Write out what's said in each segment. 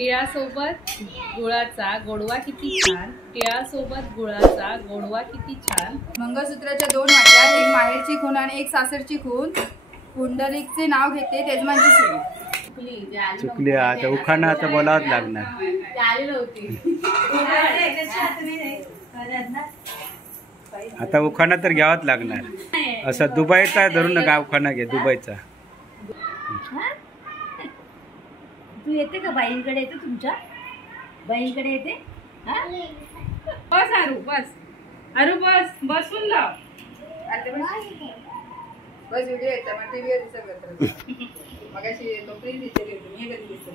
तिळासोबत गुळाचा गोडवा किती छान, तिळासोबत गुळाचा गोडवा किती छान. मंगळसूत्राच्या 2 वाट्यात, एक माहेरची खून आणि एक सासरची खून. पुंडलिकचे नाव घेते तेजमानची सून. चुकली आता उखाणा आता बोलावंच लागणार. आता उखाणा तर घ्यावाच लागणार. असं दुबईचा धरून नका उखाणा घे. दुबईचा तू येते का बाईंकडे? येते तुमच्या बाईंकडे येते? बस आरू बस, आरू बस, बसून लाव. बस व्हिडिओ येता मग टीव्हीवर दिसत मगाशी तो प्लीज विचारली होती मी कधी दिसत.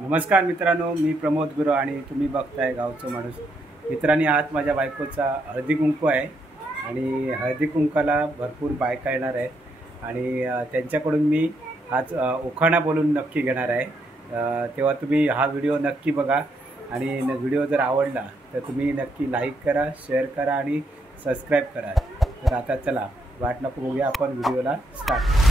नमस्कार मित्रांनो, मी प्रमोद गुरु आणि तुम्ही बघताय गावचं माणूस. मित्रांनी आज माझ्या बायकोचा हळदी कुंकू आहे आणि हळदी कुंकाला भरपूर बायका येणार आहेत आणि त्यांच्याकडून मी आज उखाणा बोलून नक्की घेणार आहे. तेव्हा तुम्ही हा व्हिडिओ नक्की बघा आणि व्हिडिओ जर आवडला तर तुम्ही नक्की लाईक करा, शेअर करा आणि सबस्क्राईब करा. तर आता चला वाट नको बघूया, आपण व्हिडिओला स्टार्ट.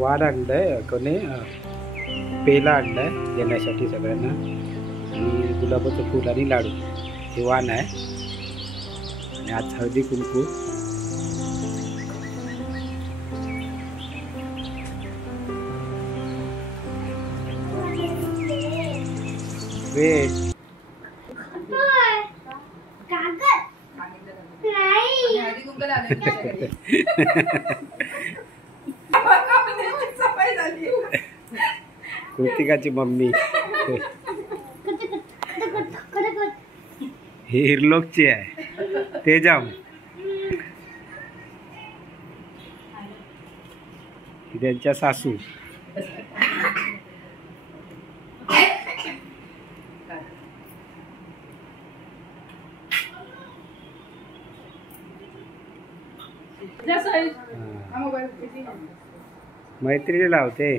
वाण आणलंय कोणी, पेला आणलाय देण्यासाठी सगळ्यांना आणि गुलाबाचं फूल आणि लाडू हे वाण आहे. आणि आज हळदी कुंकू. वेट कृतिकाची मम्मी ही हिरलोकची आहे. तेजाम त्यांच्या सासू. मैत्रिणी लावते.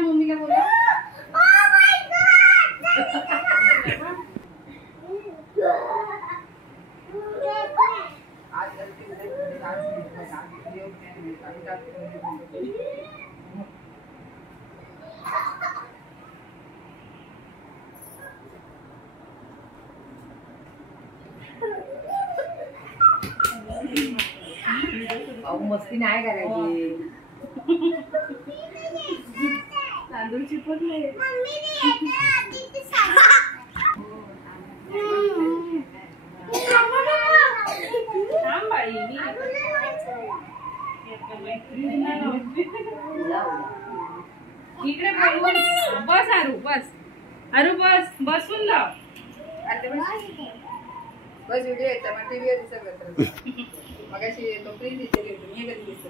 मम्मी काय बोला मस्ती नाही करायची. तांदूळ चिपत नाही. इकडे बस आरू बस, आरू बस, बसून लाव. बस व्हिडिओ येता मग टीव्हीवर दिसत मगाशी तो प्लीज विचारली होती मी कधी दिसत.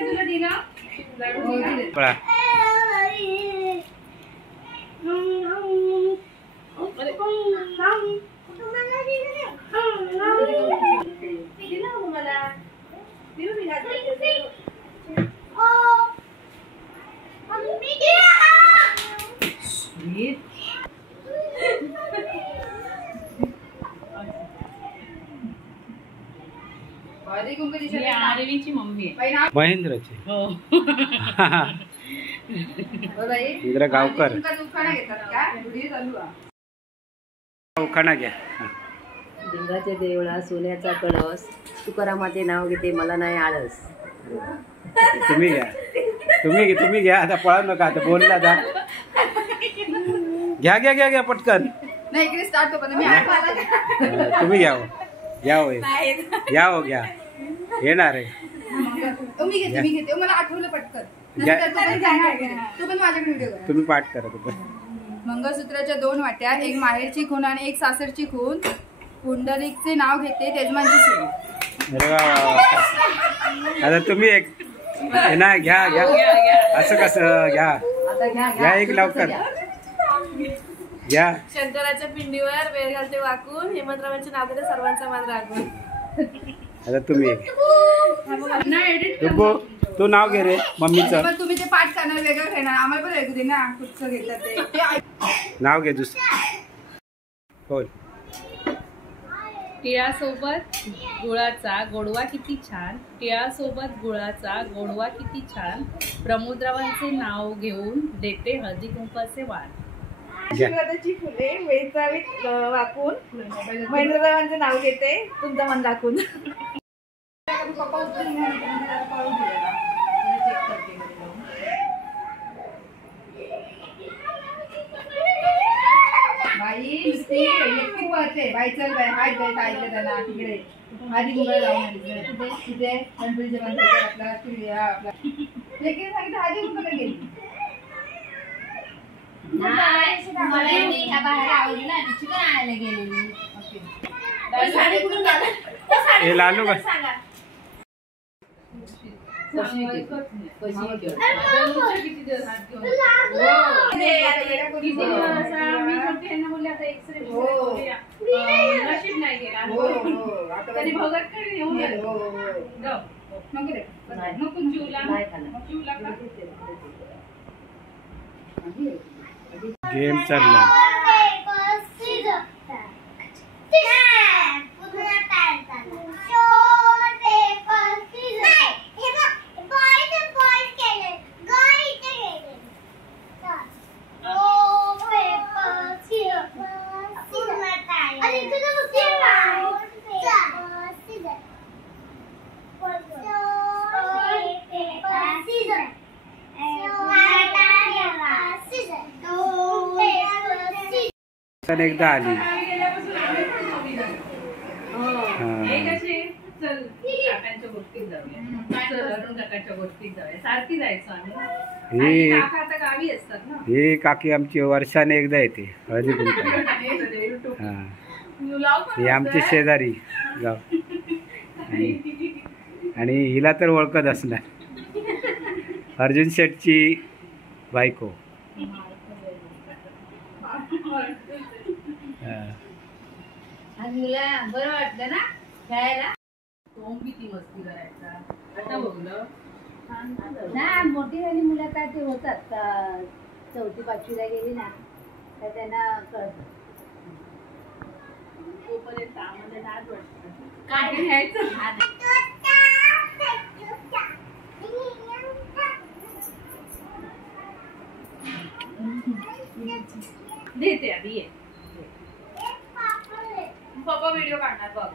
तुला दिला पळा. आरवीची मम्मी महेंद्रची. इंद्र गावकर. उखाणा घ्या. लिंगाच्या देवळा सोन्याचा कळस, तुकारामाचे नाव घेते मला नाही आळस. तुम्ही घ्या, तुम्ही घ्या. आता पळा नका, आता बोलला आता. घ्या घ्या घ्या घ्या पटकन. नाही इकडे स्टार्ट होतो मी. तुम्ही घ्या हो, घ्या हो, घ्या हो, घ्या येणार आहे. मी घेते मला आठवलं पटकन. तू पण माझ्याकडे व्हिडिओ कर. तुम्ही पाठ करा तू पण. मंगळसूत्राच्या 2 वाट्या, एक माहेरची खून आणि एक सासरची खून. पुंडलिकचे नाव घेते तेजमानची सून. अरे वा. आता तुम्ही एक ना घ्या असं कसं घ्या एक लवकर घ्या. शंकराच्या पिंडीवर वेळ घालते वाकून, हेमंतरावांचे नाव घेते सर्वांचा मान राखून. आता तुम्ही एक तू नाव घे रे मम्मीचं. पण तुम्ही ते पाठ करणार वेगळं घेणार, आम्हाला पण ऐकू दे ना कुठचं घेतलं ते नाव घे दुसरं. बोल. तिळासोबत गुळाचा गोडवा किती छान, तिळासोबत गुळाचा गोडवा किती छान. प्रमोदरावांचे नाव घेऊन देते हळदी कुंकाचे वाण. आशीर्वादाची फुले वेचावीत वाकून, महेंद्ररावांचे नाव घेते तुमचं मन राखून. बाई नुसती खूप वाटते. बाई चल बाई हात जायचं ऐकलं त्यांना तिकडे आधी मुंबई जाऊन आली तिथे गणपतीच्या मंदिरात आपला चिडिया आपला लेकिन सांगितलं आधी मुंबईला गेली. हे लालू का गेम चालला. एकदा आली. काकांच्या गोष्टीत जाऊया. सारखी जायचो आम्ही. आता गावी असतात ना. ही काकी आमची वर्षाने एकदा येते हळदी कुंकाला. हा ही आमची शेजारी गाव आणि हिला तर ओळखत असणार, अर्जुन शेठची बायको. बरं वाटलं ना खेळायला. किती मस्ती करायचा. आता बघलं ना मोठी झाली मुलं काय ते होतात 4थी 5वीला गेली ना तर त्यांना कळत. तोपर्यंत आम्हाला लाज वाटतं. काय घ्यायचं देते आधी ये. पप्पा व्हिडिओ काढणार बघ.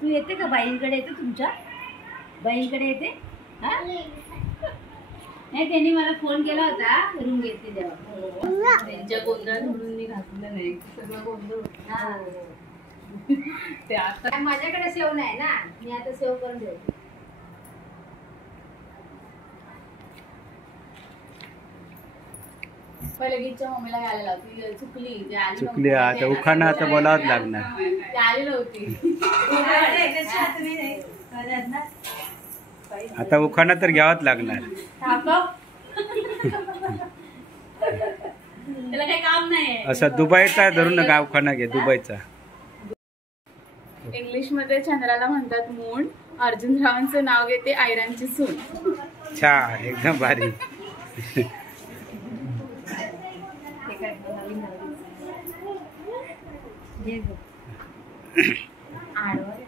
तू येते का बाईंकडे येते, तुमच्या बाईंकडे येते? नाही त्यांनी मला फोन केला होता रूम घेतली तेव्हा. त्यांच्या गोंधळात म्हणून मी घातलं नाही. सगळं गोंधळ ते आता माझ्याकडे सेव नाही ना, मी आता सेव करून ठेवते. पहिले गीतच्या मम्मीला घ्यायला लावती, चुकली. आता उखाणा आता बोलावंच लागणार. ती आली नव्हती. आता उखाणा तर घ्यावाच लागणार. त्याला काही काम नाही. असा दुबईचा धरून नका उखाणा घे. दुबईचा इंग्लिश मध्ये चंद्राला म्हणतात मून. अर्जुनरावांचं नाव घेते आयरांची सून. छान एकदम भारी.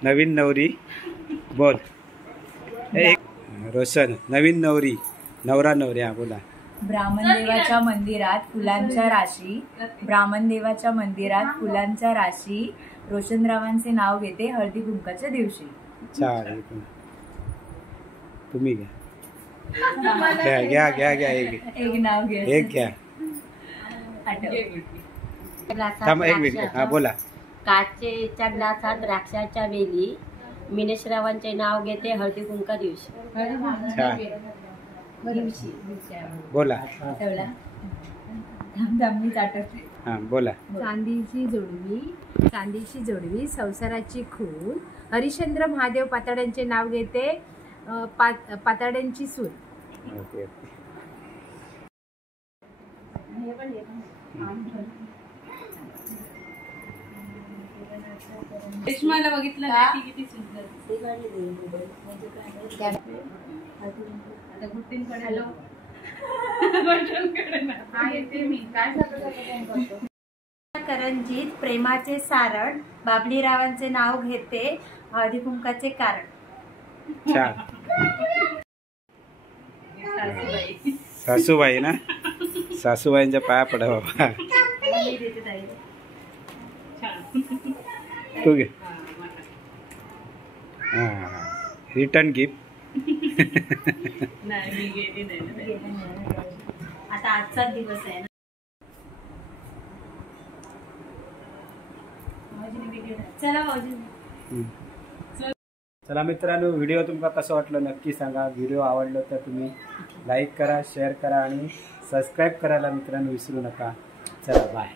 नवीन नवरी बोल. एक रोशन नवीन नवरी नवरा नवरी. हा बोला. ब्राह्मणदेवाच्या मंदिरात फुलांच्या राशी, ब्राह्मणदेवाच्या मंदिरात फुलांच्या राशी. रोशनरावांचे नाव घेते हळदी कुंकाच्या दिवशी. छान. तुम्ही घ्या घ्या घ्या घ्या. एक नाव घ्या. एक घ्या. थांब एक मिनिट. हा बोला. काचेच्या ग्लासात द्राक्षाच्या वेली. मिनेशरावांचे नाव घेते हळदी कुंका दिवशी. छान. बोला. हा बोला. चांदीची जोडवी संसाराची खून. हरिश्चंद्र महादेव पाताड्यांचे नाव घेते पाताड्यांची सून. ओके. रेशमाला बघितलं ना ती किती सुंदर. आता गुट्टींकडे हॅलो करंजीत प्रेमाचे सारण. बाबलीरावांचे नाव घेते हळदी कुंकाचे कारण. छान. सासूबाई. सासूबाई ना. सासूबाईंच्या पाया पडा बाबा. तू घे. हा रिटर्न गिफ्ट. नाही मी गेली नाही. आता आजचा दिवस आहे ना. चला मित्रांनो, व्हिडिओ तुमका कसं वाटलं नक्की सांगा. व्हिडिओ आवडलं तर तुम्ही लाईक करा, शेअर करा आणि सबस्क्राईब करायला मित्रांनो विसरू नका. चला बाय.